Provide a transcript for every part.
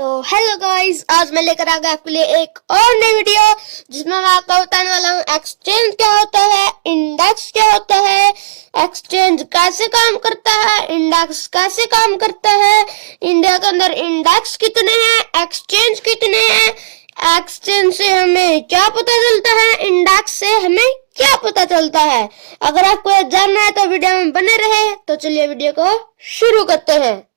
तो hello guys, आज मैं लेकर आ गया आपके लिए एक और नई वीडियो जिसमें मैं आपको बताने वाला हूँ एक्सचेंज क्या होता है, इंडेक्स क्या होता है, एक्सचेंज कैसे काम करता है, इंडेक्स कैसे काम करता है, इंडिया के अंदर इंडेक्स कितने हैं, एक्सचेंज कितने हैं, एक्सचेंज से हमें क्या पता चलता है, इंडेक्स से हमें क्या पता चलता है। अगर आपको यह जानना है तो वीडियो में बने रहे। तो चलिए वीडियो को शुरू करते हैं।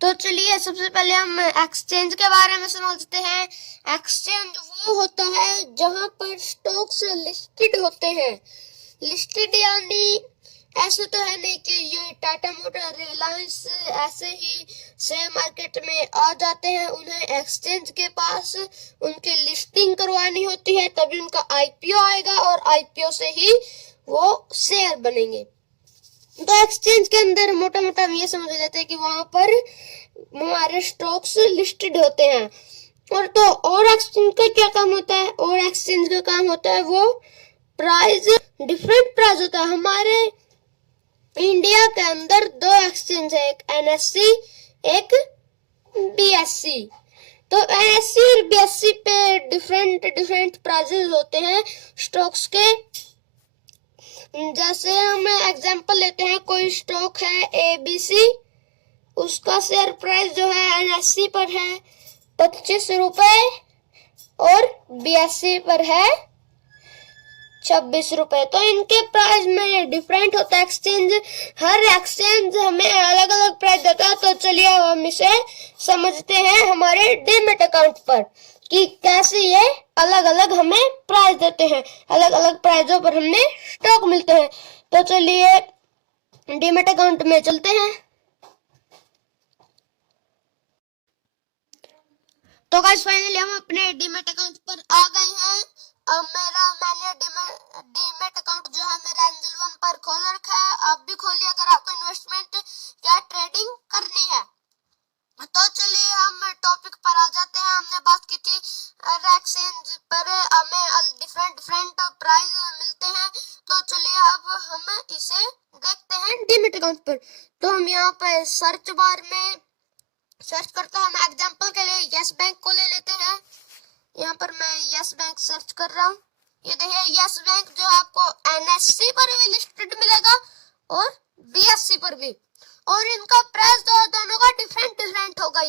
तो चलिए सबसे पहले हम एक्सचेंज के बारे में समझते हैं। एक्सचेंज वो होता है जहां पर स्टॉक्स लिस्टेड होते हैं। लिस्टेड यानी ऐसे तो है नहीं कि ये टाटा मोटर, रिलायंस ऐसे ही शेयर मार्केट में आ जाते हैं। उन्हें एक्सचेंज के पास उनकी लिस्टिंग करवानी होती है, तभी उनका आईपीओ आएगा और आईपीओ से ही वो शेयर बनेंगे। तो एक्सचेंज के अंदर मोटा मोटा हम ये समझ लेते हैं कि वहां पर हमारे स्टॉक्स लिस्टेड होते हैं। और एक्सचेंज का क्या काम होता है? और एक्सचेंज का काम होता है वो प्राइस, डिफरेंट प्राइस होता है। हमारे इंडिया के अंदर दो एक्सचेंज है, एक एनएससी, एक बीएससी। तो एनएससी और बीएससी पे डिफरेंट प्राइसेस होते हैं स्टॉक्स के। जैसे हम एग्जांपल लेते हैं, कोई स्टॉक है एबीसी, उसका शेयर प्राइस जो है एनएससी पर है 25 रुपए और बीएससी पर है 26 रुपए। तो इनके प्राइस में डिफरेंट होता है। एक्सचेंज, हर एक्सचेंज हमें अलग अलग प्राइस देता है। तो चलिए हम इसे समझते हैं हमारे डीमैट अकाउंट पर कि कैसे ये अलग अलग हमें प्राइस देते हैं, अलग अलग प्राइसों पर हमें स्टॉक मिलते हैं। तो चलिए डीमैट अकाउंट में चलते हैं। तो गाइस फाइनली हम अपने डीमैट अकाउंट पर आ गए हैं। अब मैंने डीमैट अकाउंट जो है मेरा एंजल वन पर खोल रखा है। आप भी खोलिए अगर आपको इन्वेस्टमेंट या ट्रेडिंग करनी है। तो चलिए हम टॉपिक पर आ जाते हैं। हमने बात की थी एक्सचेंज पर हमें डिफरेंट प्राइस मिलते हैं। तो चलिए अब हम इसे देखते हैं डीमैट अकाउंट पर। तो हम यहाँ पर सर्च बार में सर्च करते हैं। हम एग्जांपल के लिए यस बैंक को ले लेते हैं। यहाँ पर मैं यस बैंक सर्च कर रहा हूँ। ये देखिए यस बैंक जो आपको एनएससी पर भी लिस्टेड मिलेगा और बीएससी पर भी, और इनका प्राइस दोनों का डिफरेंट होगा।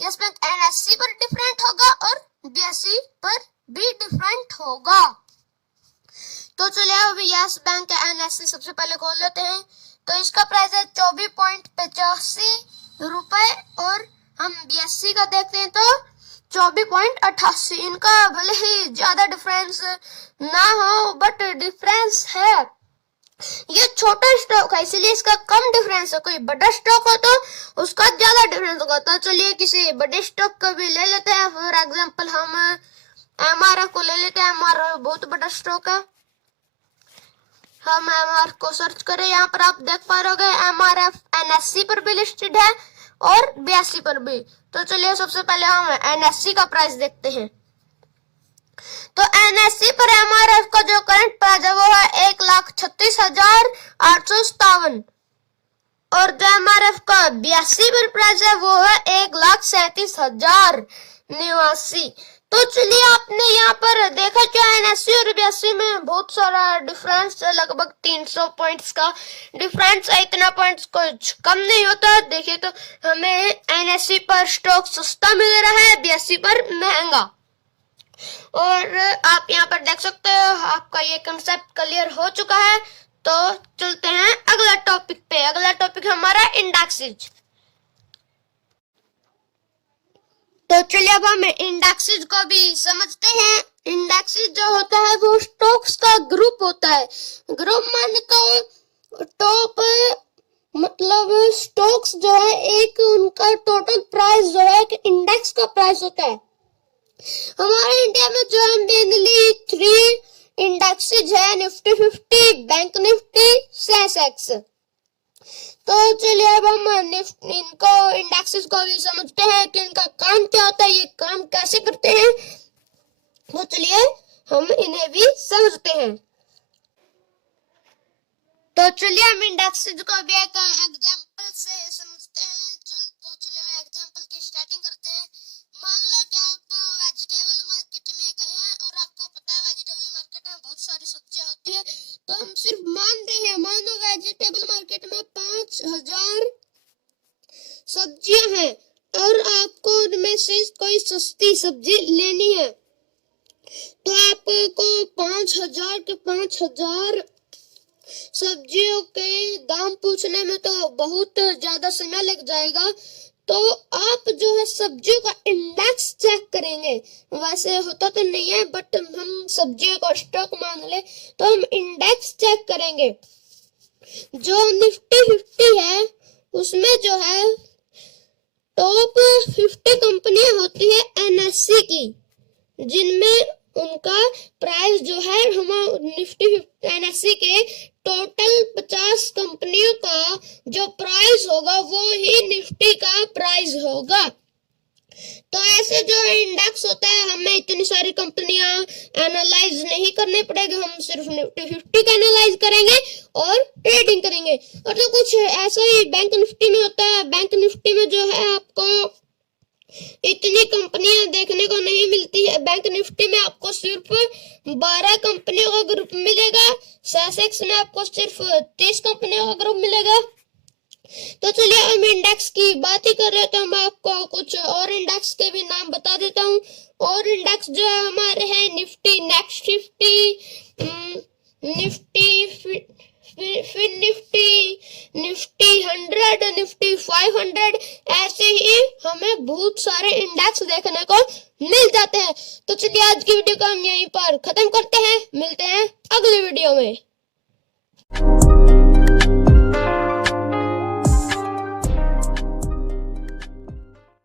यस बैंक एनएससी पर डिफरेंट होगा और बीएससी पर भी डिफरेंट होगा। तो चलिए अब यस बैंक एनएससी सबसे पहले खोल लेते हैं। तो इसका प्राइस है 24.85 रुपए और हम बीएससी का देखते हैं तो 24.88। इनका भले ही ज्यादा डिफरेंस ना हो, बट डिफरेंस है। ये छोटा स्टॉक है इसलिए इसका कम डिफरेंस है। कोई बड़ा स्टॉक हो तो उसका ज्यादा डिफरेंस होगा। तो चलिए किसी बड़े स्टॉक को भी ले लेते हैं। फॉर एग्जांपल हम एमआरएफ को ले लेते हैं। एमआरएफ बहुत बड़ा स्टॉक है। हम एमआरएफ को सर्च करें। यहाँ पर आप देख पा रहे हो एमआरएफ एनएससी पर भी लिस्टेड है और बीएससी पर भी। तो चलिए सबसे पहले हम एनएससी का प्राइस देखते हैं। तो एनएससी पर एमआरएफ का जो करंट प्राइस है वो है 1,36,857 और जो एमआरएफ का बीएससी पर प्राइस है वो है 1,37,089। तो चलिए आपने यहाँ पर देखा क्या एनएससी और बीएससी में बहुत सारा डिफरेंस है, लगभग 300 पॉइंट्स का डिफरेंस है। इतना पॉइंट्स कुछ कम नहीं होता। देखिए तो हमें एनएससी पर स्टॉक सस्ता मिल रहा है, बीएससी पर महंगा। और आप यहाँ पर देख सकते हो आपका ये कंसेप्ट क्लियर हो चुका है। तो चलते हैं अगला टॉपिक पे। अगला टॉपिक हमारा इंडेक्सेस। तो चलिए अब हम इंडेक्सेस को भी समझते हैं। इंडेक्सेस जो होता है वो स्टॉक्स का ग्रुप होता है। ग्रुप माने तो टॉप, मतलब स्टॉक्स जो है एक उनका टोटल प्राइस जो है एक इंडेक्स का प्राइस होता है। हमारे इंडिया में जो है मेनली 3 इंडेक्सेस है, निफ्टी 50, बैंक निफ्टी, सेंसेक्स। तो चलिए अब हम इनको इंडेक्सेस को भी समझते हैं कि इनका काम क्या होता है, ये काम कैसे करते हैं। तो चलिए हम इन्हें भी समझते हैं। तो चलिए हम इंडेक्सेस को भी एक एग्जांपल से समझते हैं। तो चलिए एग्जांपल की स्टार्टिंग करते हैं। मान लो कि आप वेजिटेबल मार्केट में गए हैं और आपको पता है वेजिटेबल मार्केट में बहुत सारी सब्जियां होती है, तो हम सिर्फ मान रहे हैं, मान लो वेजिटेबल मार्केट में 5000 सब्जियां हैं और आपको उनमें से कोई सस्ती सब्जी लेनी है, तो आपको 5000 के 5000 सब्जियों के दाम पूछने में तो बहुत ज्यादा समय लग जाएगा। तो आप जो है सब्जियों का इंडेक्स चेक करेंगे। वैसे होता तो नहीं है, बट हम सब्जियों का स्टॉक मान ले तो हम इंडेक्स चेक करेंगे। जो निफ्टी 50 है उसमें जो है टॉप 50 कंपनियां होती है एनएससी की, जिनमें उनका प्राइस जो है हम निफ्टी एनएससी के टोटल 50 कंपनियों का जो प्राइस होगा वो ही निफ्टी का प्राइस होगा। तो ऐसे जो इंडेक्स होता है हमें इतनी सारी कंपनियां एनालाइज नहीं करने पड़ेगा, हम सिर्फ निफ्टी 50 का एनालाइज करेंगे और ट्रेडिंग करेंगे। और तो कुछ ऐसा ही बैंक निफ्टी में होता है। बैंक निफ्टी में जो है आपको इतनी कंपनियां देखने को नहीं मिलती है। बैंक निफ्टी में आपको सिर्फ 12 कंपनियों का ग्रुप मिलेगा, सेंसेक्स में आपको सिर्फ 30 कंपनियों का ग्रुप मिलेगा। तो चलिए हम इंडेक्स की बात ही कर रहे थे, मैं आपको कुछ और इंडेक्स के भी नाम बता देता हूँ। और इंडेक्स जो है हमारे हैं निफ्टी नेक्स्ट 50, निफ्टी फिर निफ्टी 100, निफ्टी 500, ऐसे ही हमें बहुत सारे इंडेक्स देखने को मिल जाते हैं। तो चलिए आज की वीडियो को हम यहीं पर खत्म करते हैं, मिलते हैं अगली वीडियो में।